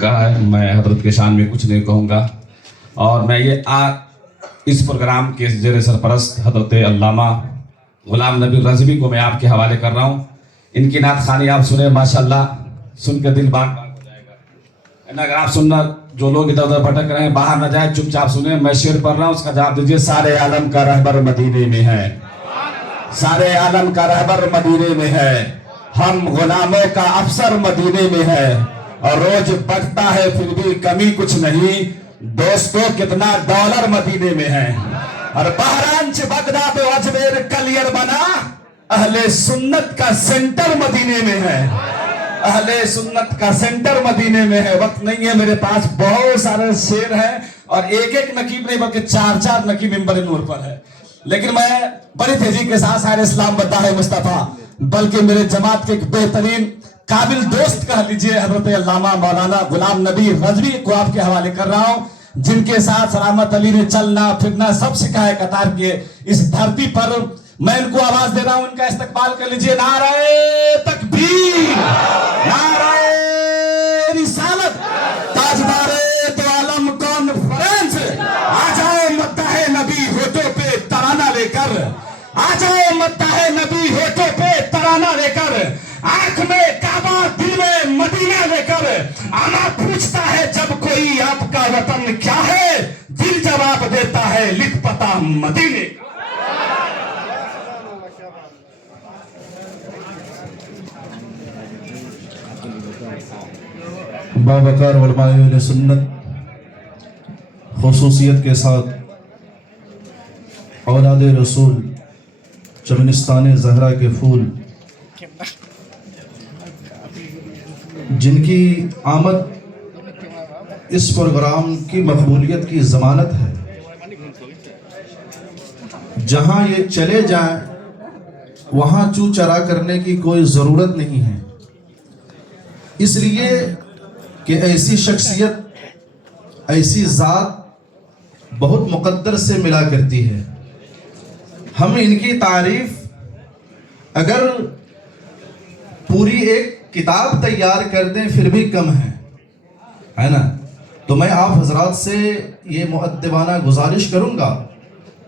کہا ہے میں حضرت کے شان میں کچھ نہیں کہوں گا، اور میں یہ اس پروگرام کے زیر سرپرست حضرت علامہ غلام نبی رضوی کو میں آپ کے حوالے کر رہا ہوں۔ ان کی نعت خوانی آپ سنیں، ماشاءاللہ سن کے دل باغ باغ ہو جائے گا۔ اگر آپ سننا، جو لوگ ادھر ادھر بھٹک رہے ہیں باہر نہ جائے، چپ چاپ سنیں۔ میں شعر پڑھ رہا ہوں، اس کا جواب دیجیے۔ سارے عالم کا رہبر مدینے میں ہے، سارے عالم کا رہبر مدینے میں ہے، ہم غلاموں کا افسر مدینے میں ہے، اور روز بڑھتا ہے پھر بھی کمی کچھ نہیں، دوستوں کتنا ڈالر مدینے میں ہے۔ اور بہران چھ بغداد و اجمیر کلیر بنا، اہل سنت کا سینٹر مدینے میں ہے، اہل سنت کا سینٹر مدینے میں ہے۔ وقت نہیں ہے میرے پاس، بہت سارے شعر ہیں، اور ایک ایک نقیب نہیں بلکہ چار چار نقیب منبر نور پر ہے، لیکن میں بڑی تیزی کے ساتھ سارے اسلام بدہ ہے مصطفیٰ، بلکہ میرے جماعت کے ایک بہترین قابل دوست کہہ لیجئے حضرت علامہ مولانا غلام نبی رضوی کو آپ کے حوالے کر رہا ہوں، جن کے ساتھ سلامت علی نے چلنا پھرنا سب سکھائے قطار کے اس دھرتی پر۔ میں ان کو آواز دے رہا ہوں، ان کا استقبال کر لیجئے۔ نعرہ تکبیر، نعرہ رسالت، تاجدار دو عالم کانفرنس، آ جاؤ مداح نبی ہوٹوں پہ ترانہ لے کر، آ جاؤ مداح نبی ہوٹوں پہ ترانہ لے کر، آنکھ میں کعبہ دل میں مدینہ لے کر، آنا پوچھتا ہے جب کوئی آپ کا وطن کیا ہے، دل جواب دیتا ہے لکھ پتہ مدینے کا۔ باوقار علماء اہل سنت، خصوصیت کے ساتھ اولاد رسول، چمنستان زہرا کے پھول، جن کی آمد اس پروگرام کی مقبولیت کی ضمانت ہے۔ جہاں یہ چلے جائیں وہاں چو چرا کرنے کی کوئی ضرورت نہیں ہے، اس لیے کہ ایسی شخصیت، ایسی ذات بہت مقدر سے ملا کرتی ہے۔ ہم ان کی تعریف اگر پوری ایک کتاب تیار کر دیں پھر بھی کم ہے نا۔ تو میں آپ حضرات سے یہ مؤدبانہ گزارش کروں گا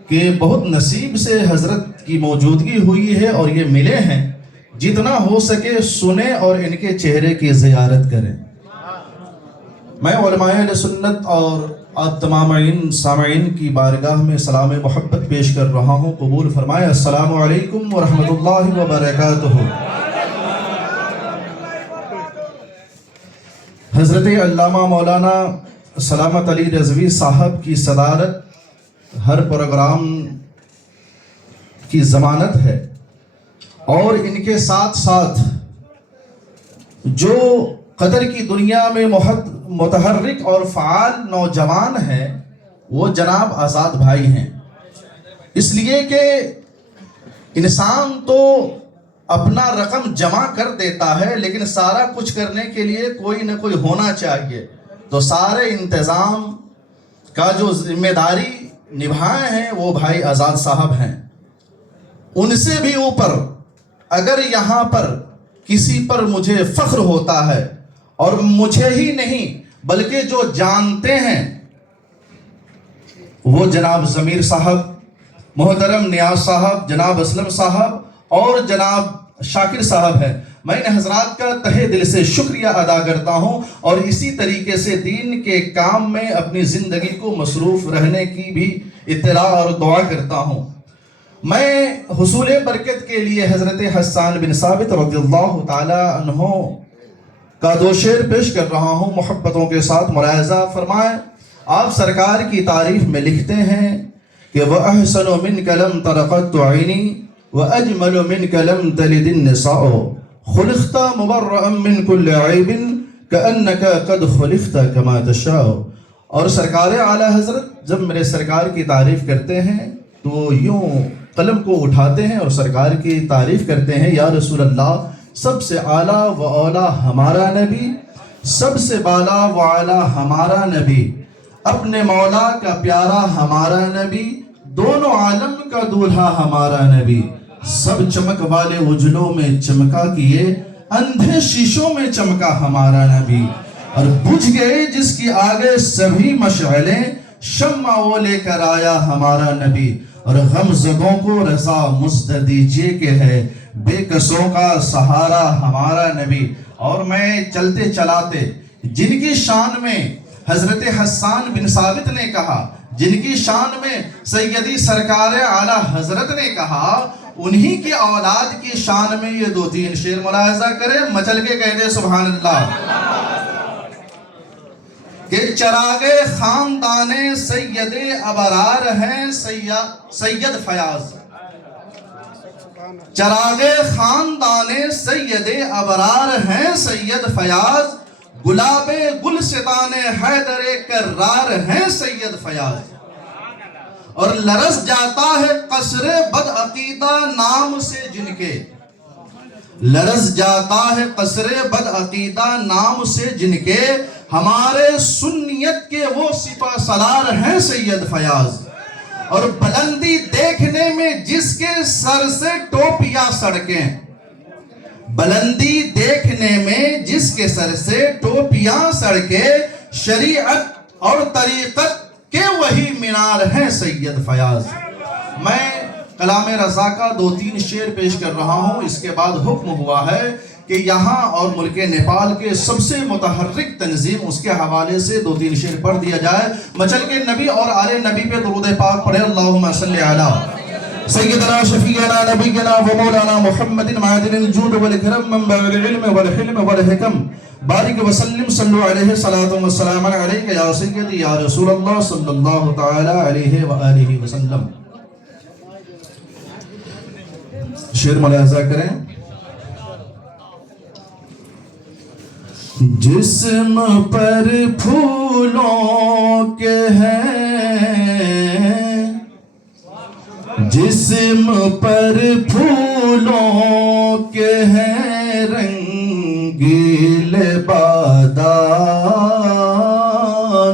کہ بہت نصیب سے حضرت کی موجودگی ہوئی ہے اور یہ ملے ہیں، جتنا ہو سکے سنیں اور ان کے چہرے کی زیارت کریں۔ میں علماء اہل سنت اور آپ تمام سامعین کی بارگاہ میں سلام محبت پیش کر رہا ہوں، قبول فرمائے۔ السلام علیکم ورحمۃ اللہ وبرکاتہ۔ حضرت علامہ مولانا سلامت علی رضوی صاحب کی صدارت ہر پروگرام کی ضمانت ہے، اور ان کے ساتھ ساتھ جو قدر کی دنیا میں متحرک اور فعال نوجوان ہیں وہ جناب آزاد بھائی ہیں۔ اس لیے کہ انسان تو اپنا رقم جمع کر دیتا ہے، لیکن سارا کچھ کرنے کے لیے کوئی نہ کوئی ہونا چاہیے، تو سارے انتظام کا جو ذمہ داری نبھائے ہیں وہ بھائی آزاد صاحب ہیں۔ ان سے بھی اوپر اگر یہاں پر کسی پر مجھے فخر ہوتا ہے، اور مجھے ہی نہیں بلکہ جو جانتے ہیں، وہ جناب ضمیر صاحب، محترم نیاز صاحب، جناب اسلم صاحب اور جناب شاکر صاحب ہیں۔ میں ان حضرات کا تہہ دل سے شکریہ ادا کرتا ہوں، اور اسی طریقے سے دین کے کام میں اپنی زندگی کو مصروف رہنے کی بھی اطلاع اور دعا کرتا ہوں۔ میں حصول برکت کے لیے حضرت حسان بن ثابت رضی اللہ تعالی عنہ کا دو شعر پیش کر رہا ہوں، محبتوں کے ساتھ ملاحظہ فرمائیں۔ آپ سرکار کی تعریف میں لکھتے ہیں کہ وَأَحْسَنُ مِنْكَ لَمْ تَرَقَتْ عَيْنِي وَأَجْمَلُ مِنْكَ لَمْ تَلِدِ النِّسَاءُ خُلِقْتَ مُبَرَّأً مِنْ كُلِّ عَيْبٍ كَأَنَّكَ قَدْ خُلِقْتَ كَمَا تَشَاءُ۔ اور سرکار اعلیٰ حضرت جب میرے سرکار کی تعریف کرتے ہیں تو یوں قلم کو اٹھاتے ہیں اور سرکار کی تعریف کرتے ہیں، یا رسول اللہ، سب سے اعلیٰ و اولیٰ ہمارا نبی، سب سے بالا و اعلیٰ ہمارا نبی، اپنے مولا کا پیارا ہمارا نبی، دونوں عالم کا دولہا ہمارا نبی، سب چمک والے اجلوں میں چمکا کیے، اندھے شیشوں میں چمکا ہمارا نبی، اور بجھ گئے جس کی آگے سبھی مشعلیں، شمع وہ لے کر آیا ہمارا نبی، اور غم زدوں کو رضا مزد دیجئے کہ ہے بے کسوں کا سہارا ہمارا نبی۔ اور میں چلتے چلاتے جن کی شان میں حضرت حسان بن ثابت نے کہا، جن کی شان میں سیدی سرکار اعلیٰ حضرت نے کہا، انہی کی اولاد کی شان میں یہ 2-3 شعر ملاحظہ کریں، مچل کے کہہ دے سبحان اللہ۔ کہ چراغ خاندان سید ابرار ہیں سید فیاض، چراغ خاندان سید ابرار ہیں سید فیاض، گلاب گلستان حیدر کرار ہیں سید فیاض۔ اور لرز جاتا ہے قصر بد عقیدہ نام سے جن کے، لرز جاتا ہے قصر بد عقیدہ نام سے جن کے، ہمارے سنیت کے وہ سپہ سالار ہیں سید فیاض۔ اور بلندی دیکھنے میں جس کے سر سے ٹوپیاں سڑکیں، بلندی دیکھنے میں جس کے سر سے ٹوپیاں سڑکیں، شریعت اور طریقت کے وہی مینار ہیں سید فیاض۔ میں کلام رضا کا 2-3 شعر پیش کر رہا ہوں، اس کے بعد حکم ہوا ہے کہ یہاں اور ملک نیپال کے سب سے متحرک تنظیم اس کے حوالے سے 2-3 شعر پڑھ دیا جائے۔ مچل کے نبی اور آل نبی پہ درود پاک پڑھے، اللہم صلی علی سیدنا شفیعنا نبینا و مولانا محمد معدن الجود والکرم منبع العلم والحلم والحکم، بارک وسلم صلو علیہ صلاة والسلام علیک یا سیدی یا رسول اللہ صلی اللہ تعالی علیہ وآلہ وسلم۔ شعر ملاحظہ کریں۔ جسم پر پھولوں کے ہیں، جسم پر پھولوں کے ہیں رنگیل بادہ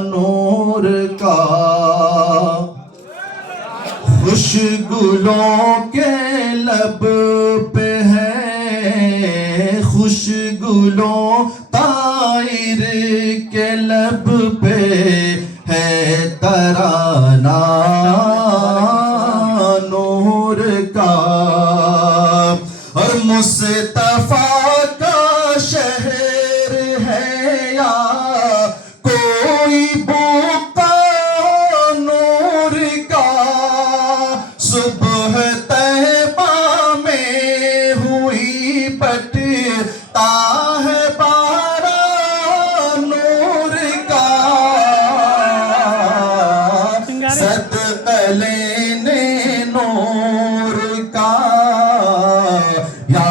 نور کا، خوش گلوں کے لب پہ ہے، خوش گلوں طائر کے لب پہ ہے ترانہ نور کا، اور مصطفیٰ کا شہر ہے یا کوئی بوقا نور کا، صبح طیبہ میں ہوئی بٹتا ہے بارہ نور کا، صدقہ لینے نور کا یا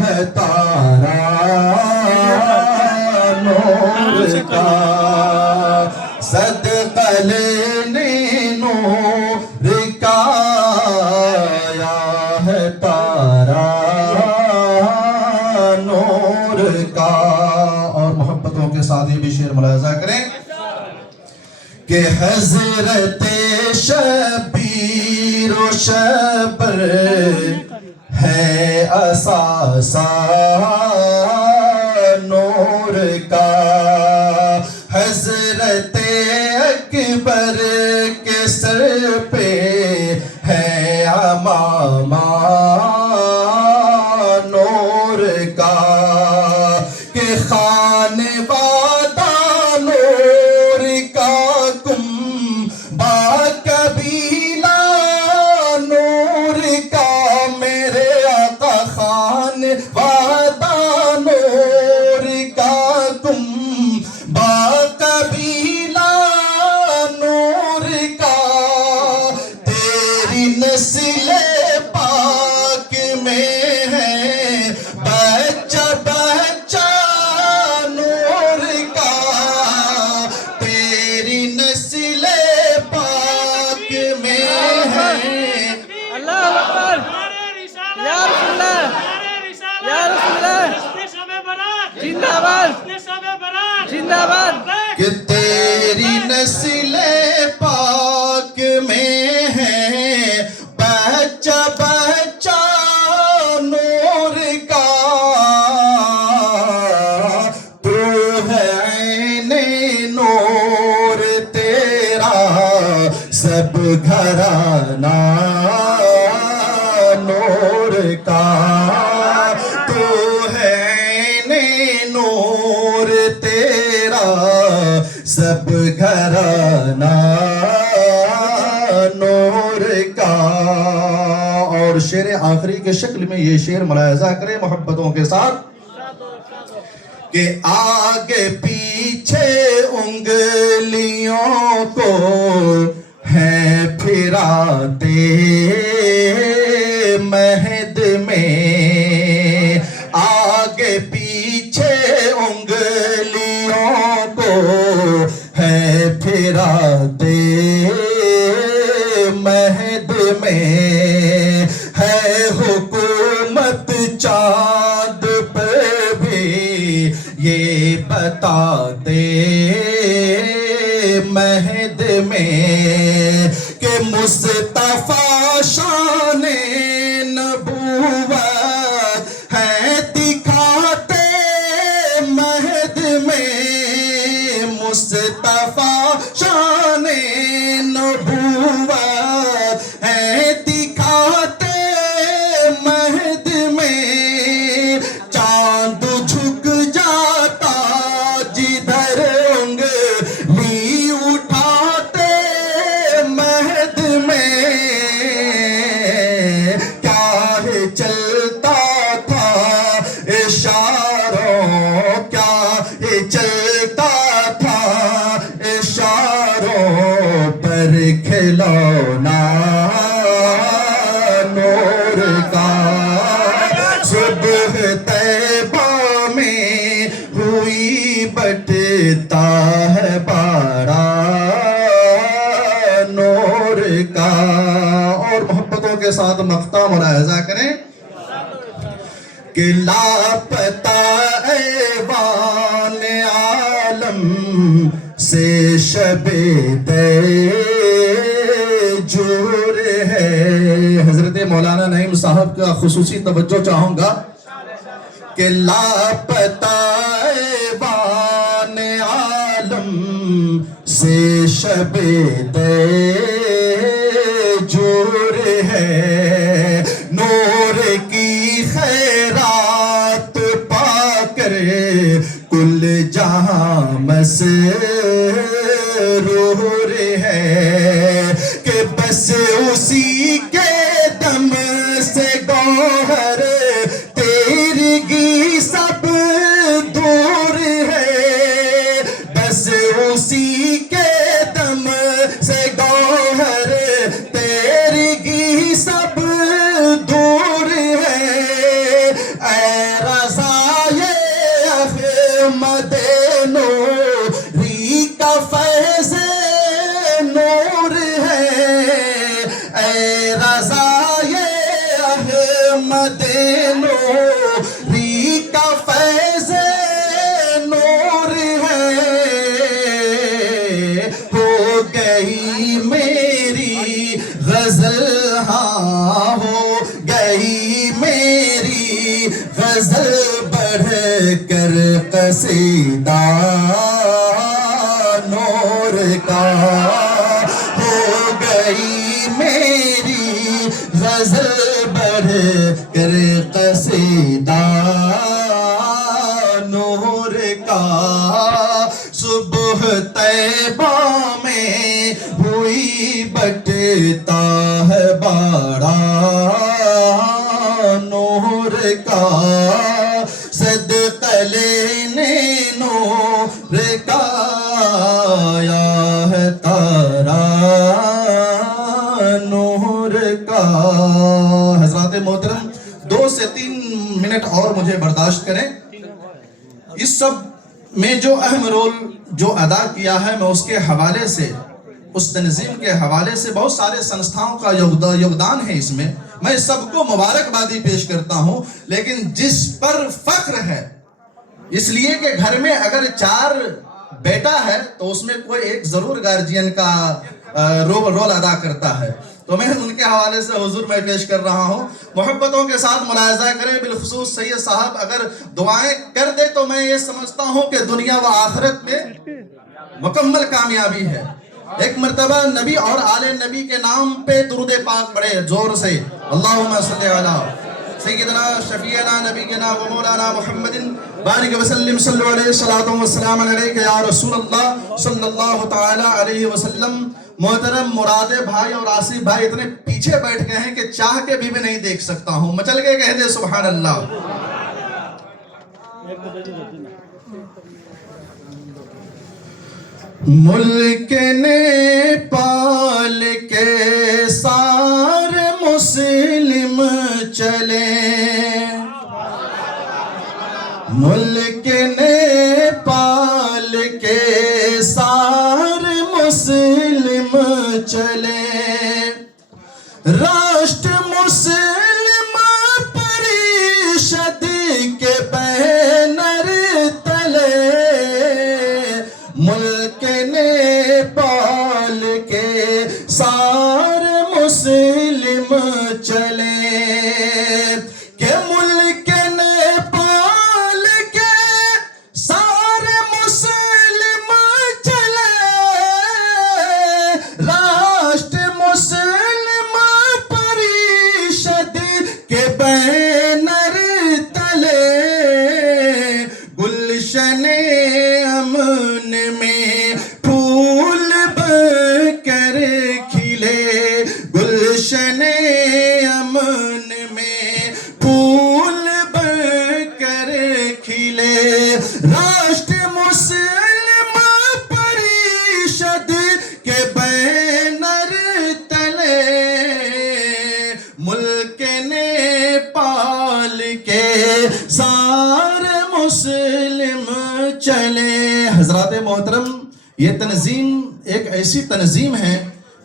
ہے تارا نور کا، صدقہ لینے نور کا یا ہے تارا نور کا۔ اور محبتوں کے ساتھ یہ بھی شعر ملاحظہ کریں کہ حضرت شبیر و شبر ہے اساسہ نور کا، حضرت اکبر کے سر پہ ہے امامہ نور کا، کہ خانوادہ نور کا کمبا قبیلہ نور کا، میرے آقا خانوادہ نور کا کمبا قبیلہ نور کا، تیری نسل پاک میں ہے بچہ بچہ نور کا، تیری نسل پاک میں ہے۔ اللہ اکبر، یا رسول اللہ، یا رسول اللہ، زندہ باد، زندہ باد۔ کہ تیری نسل پاک میں ہے بچہ بچہ نور کا، تو ہے سب گھرانہ نور کا تو ہے نور تیرا سب گھرانہ نور کا. اور شعر آخری کے شکل میں یہ شعر ملاحظہ کریں محبتوں کے ساتھ کہ آگے پیچھے انگلیوں کو ہیں پھراتے مہد میں. آگے پیچھے انگلیوں کو ہیں پھراتے مہد میں. ہے حکومت چاند پہ بھی یہ بتاتے مہد میں کہ مصطفیٰ شان نبوت ہے دکھاتے مہد میں. مصطفیٰ شان نبوت ہے دکھاتے مہد میں. چاند جھک جاتا جدھر انگلی اٹھاتے مہد میں. کیا ہے چلتا تھا اشاروں کیا ہے چلتا تھا اشاروں پر کھلونا نور کا. صبح طیبہ میں ہوئی بٹتا ہے باڑا نور کا. اور محبتوں کے ساتھ مقطع ملاحظہ کریں کہ لاپتہ ایوان عالم سے شب جور ہے. حضرت مولانا نعیم صاحب کا خصوصی توجہ چاہوں گا کہ لاپتہ ایوان عالم سے شب جور ہے. نور کی خیرات پا کر کل جہاں مسرور ہے کہ بس اسی کے دم سے گوہر تیرگی سب دور ہے. بس اسی کے دم سے گوہر تیرگی سب دور ہے. اے رضائے احمد نوری کا فیض نور ہے. اے رضائے احمد نوری کا فیض نور ہے. ہو گئی میری غزل ہاں ہو گئی میری غزل بڑھ کر قصیدہ نور کا. ہو گئی میری غزل بڑھ کر قصیدہ نور کا. صبح طیبہ میں ہوئی بٹتا ہے باڑا نور کا. صدقہ لینے نور کا آیا ہے تارا نور کا. حضرات محترم 2 سے 3 منٹ اور مجھے برداشت کریں. اس سب میں جو اہم رول جو ادا کیا ہے میں اس کے حوالے سے اس تنظیم کے حوالے سے بہت سارے سنستھاؤں کا یوگدان ہے اس میں. میں سب کو مبارکبادی پیش کرتا ہوں. لیکن جس پر فخر ہے اس لیے کہ گھر میں اگر 4 بیٹا ہے تو اس میں کوئی ایک ضرور گارجین کا رول ادا کرتا ہے. تو میں ان کے حوالے سے حضور میں پیش کر رہا ہوں. محبتوں کے ساتھ ملاحظہ کریں. بالخصوص سید صاحب اگر دعائیں کر دے تو میں یہ سمجھتا ہوں کہ دنیا و آخرت میں مکمل کامیابی ہے. ایک مرتبہ نبی اور آل نبی کے نام پہ درود پاک پڑھے زور سے. اللہم صلی علی سیدنا شفیعنا نبینا و مولانا محمد بارک وسلم صلو علیہ الصلوۃ والسلام علیک یا رسول اللہ صلی اللہ تعالی علیہ وسلم. محترم مراد بھائی اور آصف بھائی اتنے پیچھے بیٹھ گئے ہیں کہ چاہ کے بھی میں نہیں دیکھ سکتا ہوں. مچل کے کہہ دے سبحان اللہ. ملک نیپال کے سارے مسلم چلے, ملک نیپال کے سارے مسلم چلے, راشٹر مسلم پریشد کے بینر تلے, ملک نیپال کے سارے مسلم چلے, کہ ملک نیپال کے سارے مسلم چلے, راشٹر مسلم پریشد کے بینر تلے, گلشن امن میں پھول بن کر کھلے, گلشن امن میں پھول بن کر کھلے, راشٹر مسلم پریشد کے بینر تلے, ملک نیپال کے سارے مسلم چلے. حضرات محترم, یہ تنظیم ایک ایسی تنظیم ہے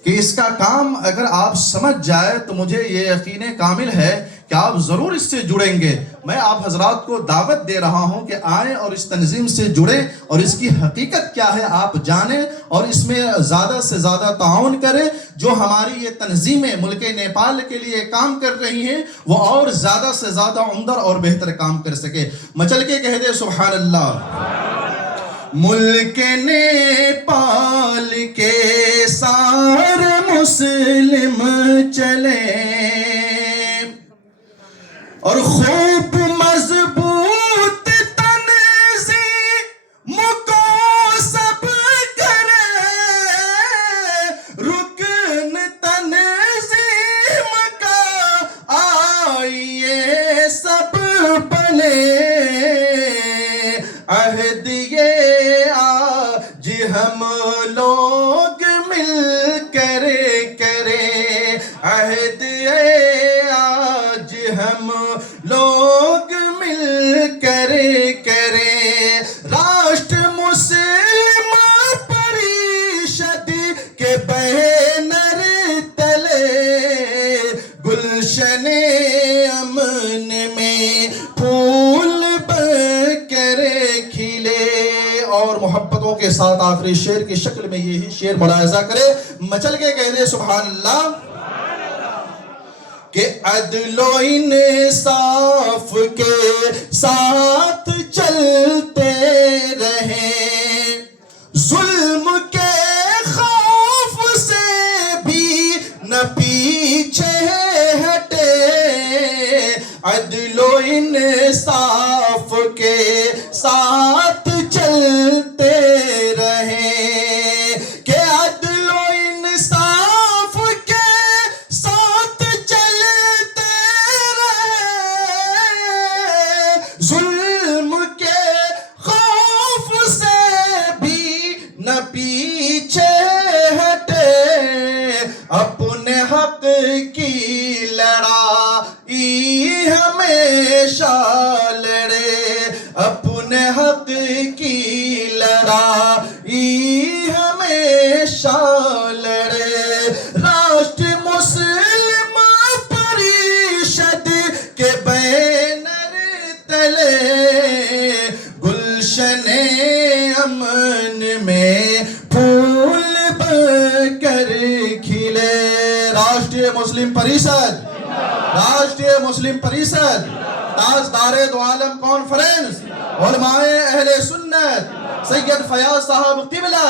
کہ اس کا کام اگر آپ سمجھ جائے تو مجھے یہ یقین کامل ہے کہ آپ ضرور اس سے جڑیں گے. میں آپ حضرات کو دعوت دے رہا ہوں کہ آئیں اور اس تنظیم سے جڑیں اور اس کی حقیقت کیا ہے آپ جانیں اور اس میں زیادہ سے زیادہ تعاون کریں. جو ہماری یہ تنظیمیں ملک نیپال کے لیے کام کر رہی ہیں وہ اور زیادہ سے زیادہ عمدہ اور بہتر کام کر سکے. مچل کے کہہ دے سبحان اللہ. ملک نیپال کے سارے مسلم چلے, اور خوب مضبوط تنظیم کو سب کرے, رکن تنظیم کا آئیے سب بنے, عہد یہ آج ہم لوگ مل کر کریں, عہد یہ آج ہم لوگ مل کر کریں, راشٹر مسلم پریشد کے بینر تلے, گلشن امن میں پھول بن کر کھلے. اور محبتوں کے ساتھ آخری شعر کی شکل میں یہی شعر ملاحظہ کرے. مچل کے کہہ دے سبحان اللہ. کہ عدل و انصاف کے ساتھ چلتے رہیں, ظلم کے خوف سے بھی نہ پیچھے ہٹے, عدل و انصاف کے ساتھ چلتے رہیں, کہ عدل و انصاف کے ساتھ چلتے رہیں, ظلم کے خوف سے بھی نہ پیچھے ہٹے, اپنے حق کی لڑائی ہمیشہ لڑے, اپنے حق کی لڑائی ہمیشہ لڑے, راشٹر مسلم پریشد کے بینر تلے, گلشن امن میں پھول بن کر کھلے. راشٹریہ مسلم پریشد, راشٹریہ مسلم پریشد, تاجدار دو عالم کانفرنس, علماء اہل سنت, سید فیاض صاحب قبلہ,